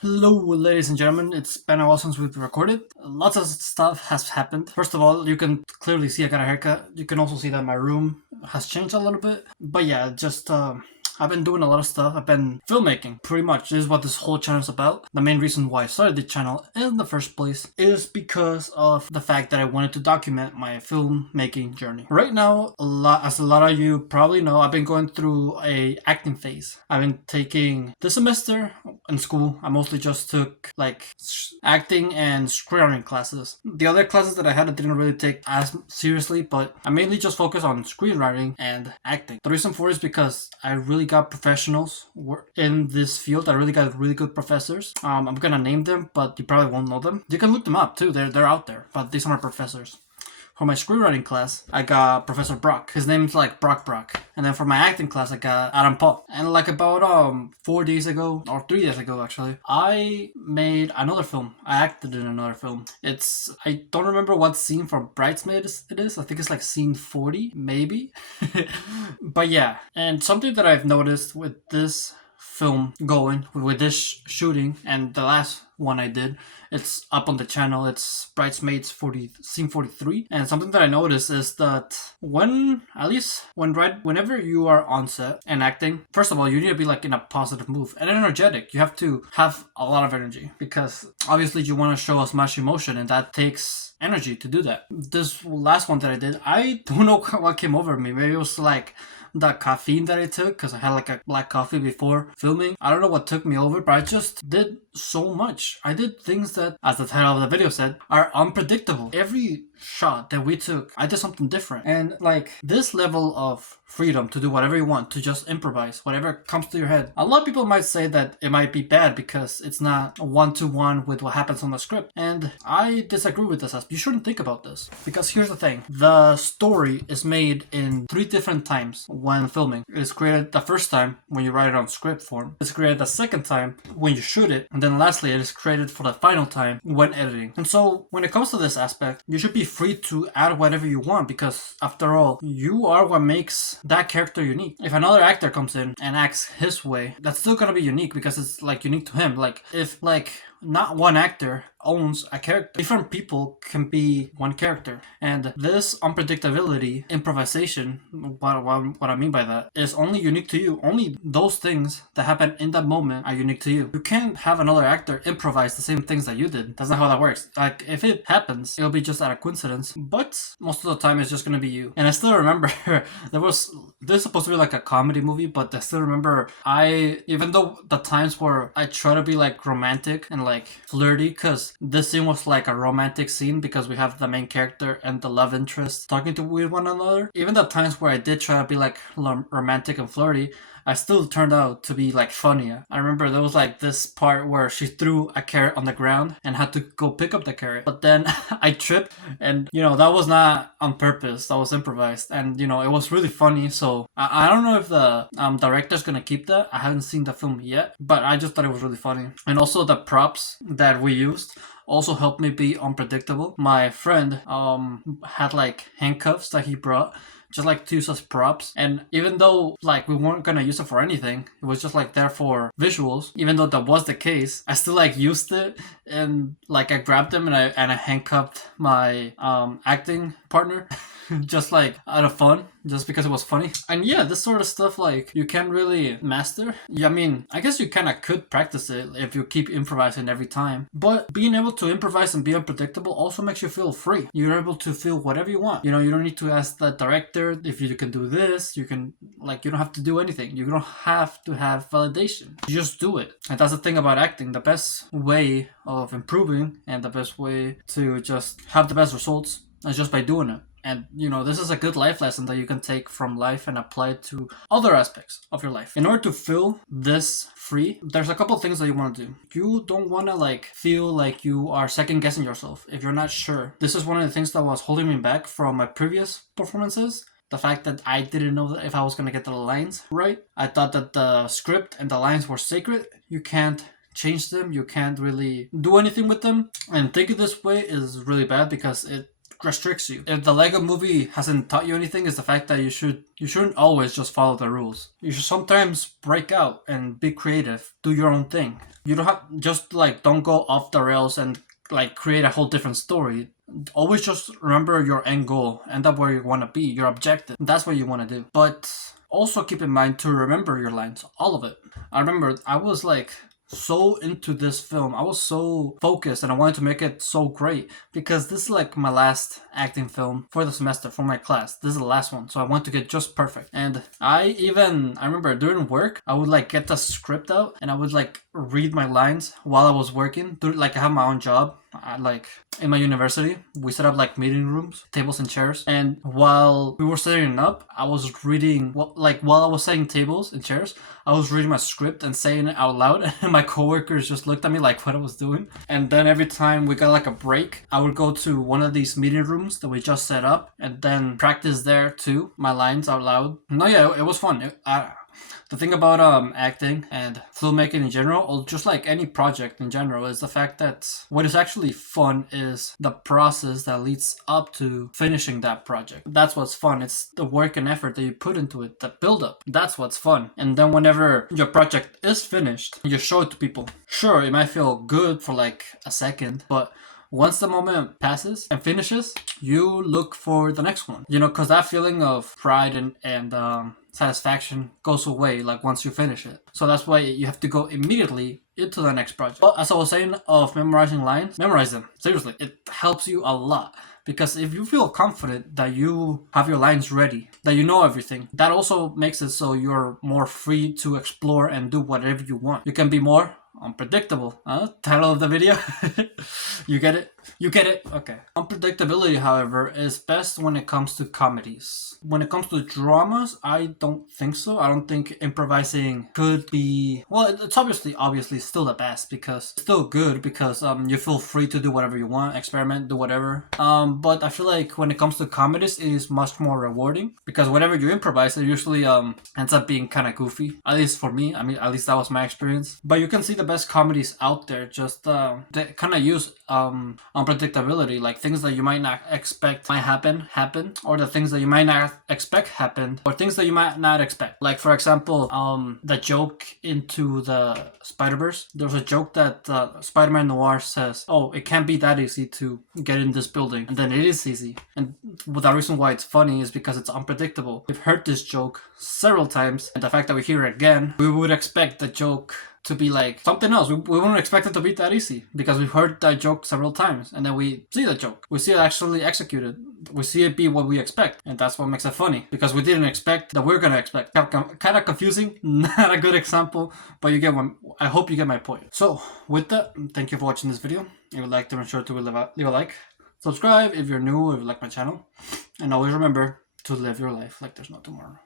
Hello, ladies and gentlemen. It's been a while since we've recorded. Lots of stuff has happened. First of all, you can clearly see I got a haircut. You can also see that my room has changed a little bit. But yeah, just I've been doing a lot of stuff. I've been filmmaking, pretty much. This is what this whole channel is about. The main reason why I started the channel in the first place is because of the fact that I wanted to document my filmmaking journey. Right now, as a lot of you probably know, I've been going through a acting phase. I've been taking this semester in school. I mostly just took like acting and screenwriting classes. The other classes that I had, I didn't really take as seriously, but I mainly just focus on screenwriting and acting. The reason for it is because I really got professionals in this field. I really got really good professors. I'm gonna name them, but you probably won't know them. You can look them up too. They're out there, but these are my professors. For my screenwriting class, I got Professor Brock. His name's like Brock. And then for my acting class, I got Adam Paul. And like about 4 days ago, or 3 days ago actually, I made another film. I acted in another film. I don't remember what scene from Bridesmaids it is. I think it's like scene 40, maybe. But yeah, and something that I've noticed with this film going, with this shooting, and the last one I did, it's up on the channel. It's Bridesmaids 40, scene 43. And something that I noticed is that whenever you are on set and acting, first of all, you need to be like in a positive mood and energetic. You have to have a lot of energy because obviously you want to show as much emotion, and that takes energy to do that. This last one that I did, I don't know what came over me. Maybe it was like the caffeine that I took because I had like a black coffee before filming. I don't know what took me over, but I just did so much. I did things that, as the title of the video said, are unpredictable. Every shot that we took, I did something different. And like this level of freedom to do whatever you want, to just improvise, whatever comes to your head. A lot of people might say that it might be bad because it's not one-to-one with what happens on the script. And I disagree with this. You shouldn't think about this. Because here's the thing. The story is made in 3 different times when filming. It is created the first time when you write it on script form. It's created the second time when you shoot it. And then lastly, it is created for the final time when editing. And so when it comes to this aspect, you should be free to add whatever you want because after all, you are what makes that character unique. If another actor comes in and acts his way, that's still gonna be unique because it's like unique to him. Like if not one actor owns a character, different people can be one character. And this unpredictability, improvisation, what I mean by that is only unique to you. Only those things that happen in that moment are unique to you. You can't have another actor improvise the same things that you did. That's not how that works. Like if it happens, it'll be just out of coincidence, but most of the time it's just gonna be you. And I still remember this is supposed to be like a comedy movie, but I still remember even though the times where I try to be like romantic and like flirty, because this scene was like a romantic scene because we have the main character and the love interest talking to with one another. Even the times where I did try to be like romantic and flirty, I still turned out to be like funny. I remember there was like this part where she threw a carrot on the ground and had to go pick up the carrot. But then I tripped and that was not on purpose. That was improvised. And it was really funny. So I don't know if the director's gonna keep that. I haven't seen the film yet, but I just thought it was really funny. And also the props that we used also helped me be unpredictable. My friend had like handcuffs that he brought just like to use as props, and even though like we weren't gonna use it for anything, it was just like there for visuals. Even though that was the case, I still like used it, and like I grabbed them and I handcuffed my acting partner just like out of fun, just because it was funny. And yeah, this sort of stuff like you can't really master. Yeah, I mean, I guess you kind of could practice it if you keep improvising every time, but being able to improvise and be unpredictable also makes you feel free. You're able to feel whatever you want. You don't need to ask the director if you can do this. You don't have to do anything. You don't have to have validation. You just do it. And that's the thing about acting. The best way of improving and the best way to just have the best results is just by doing it. And this is a good life lesson that you can take from life and apply it to other aspects of your life. In order to feel this free, there's a couple things that you want to do. You don't want to like feel like you are second guessing yourself if you're not sure. This is one of the things that was holding me back from my previous performances. The fact that I didn't know that if I was going to get the lines right. I thought that the script and the lines were sacred. You can't change them. You can't really do anything with them. And thinking this way is really bad because it restricts you. If the Lego movie hasn't taught you anything, is the fact that you shouldn't always just follow the rules. You should sometimes break out and be creative, do your own thing. You don't have just like don't go off the rails and like create a whole different story. Always just remember your end goal, end up where you want to be, your objective. That's what you want to do. But also keep in mind to remember your lines, all of it. I remember I was like so into this film. I was so focused and I wanted to make it so great because this is like my last acting film for the semester for my class. This is the last one, so I want to get just perfect. And I remember during work I would like get the script out and I would like read my lines while I was working. Like I have my own job. Like in my university, we set up like meeting rooms, tables and chairs. And while we were setting up, I was reading, while I was setting tables and chairs, I was reading my script and saying it out loud. And my coworkers just looked at me like what I was doing. And then every time we got like a break, I would go to one of these meeting rooms that we just set up and then practice there too, my lines out loud. No, yeah, it was fun. The thing about acting and filmmaking in general, or just like any project in general, is the fact that what is actually fun is the process that leads up to finishing that project. That's what's fun. It's the work and effort that you put into it, the build up. That's what's fun. And then whenever your project is finished, you show it to people. Sure, it might feel good for like a second, but once the moment passes and finishes, you look for the next one. You know, because that feeling of pride and satisfaction goes away like once you finish it. So that's why you have to go immediately into the next project. But as I was saying of memorizing lines, memorize them. Seriously, it helps you a lot. Because if you feel confident that you have your lines ready, that you know everything, that also makes it so you're more free to explore and do whatever you want. You can be more unpredictable. Title of the video. You get it? You get it? Okay. Unpredictability, however, is best when it comes to comedies. When it comes to dramas, I don't think so. I don't think improvising could be... Well, it's obviously still the best because it's still good because you feel free to do whatever you want, experiment, do whatever. But I feel like when it comes to comedies, it is much more rewarding because whenever you improvise, it usually ends up being kind of goofy. At least for me. I mean, at least that was my experience. But you can see the best comedies out there just they kind of use unpredictability, like things that you might not expect might happen, or the things that you might not expect happen, or things that you might not expect. Like for example, the joke into the Spider-Verse. There's a joke that Spider-Man Noir says, "Oh, it can't be that easy to get in this building," and then it is easy. And the reason why it's funny is because it's unpredictable. We've heard this joke several times, and the fact that we hear it again, we would expect the joke to be like something else. We wouldn't expect it to be that easy because we've heard that joke several times and then we see the joke. We see it actually executed. We see it be what we expect, and that's what makes it funny because we didn't expect that we're gonna expect. Kind of confusing, not a good example, but you get one. I hope you get my point. So with that, thank you for watching this video. If you liked it, make sure to leave a like, subscribe if you're new, if you like my channel, and always remember to live your life like there's no tomorrow.